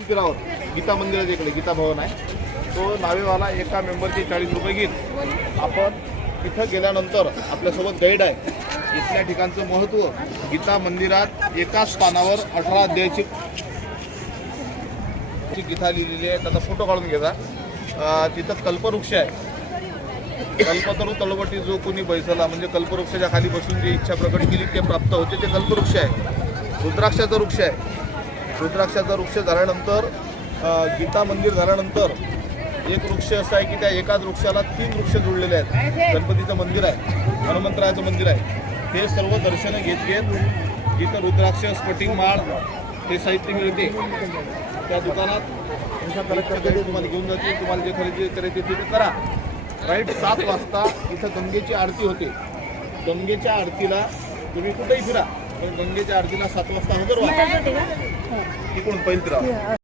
तीरावर गीता मंदिराच्या इकडे गीता भवन आहे. तो नावेवाला एका मेंबरचे 40 रुपये घेईल. आपण तिथं गेल्यानंतर आपल्यासोबत गाईड आहे. इथल्या ठिकाणचं महत्त्व, गीता मंदिरात एकाच पानावर 18 अध्यायाची गीता लिहिलेली आहे. त्याचा फोटो काढून घ्यायचा. तिथं कल्पवृक्ष आहे. कल्पतरू तळवटी जो कोणी बैसला म्हणजे कल्पवृक्षाच्या खाली बसून जी इच्छा प्रकट केली ते प्राप्त होते, ते कल्पवृक्ष आहे. रुद्राक्षाचा वृक्ष आहे. रुद्राक्षाचा वृक्ष झाल्यानंतर गीता मंदिर झाल्यानंतर एक वृक्ष असा आहे की त्या एकाच वृक्षाला 3 वृक्ष जुळलेले आहेत. गणपतीचं मंदिर आहे, हनुमंतरायाचं मंदिर आहे. हे सर्व दर्शनं घेत जिथं रुद्राक्ष, स्फटिक माळ हे साहित्य मिळते त्या दुकानात तुम्हाला घेऊन जातील. तुम्हाला जे खरेदी करायचे ते करा. राईट 7 वाजता इथं गंगेची आरती होते. गंगेच्या आरतीला तुम्ही कुठेही फिरा, पण गंगेच्या आरतीला 7 वाजता हजर व्हा. तिकडून पहिली फिरा.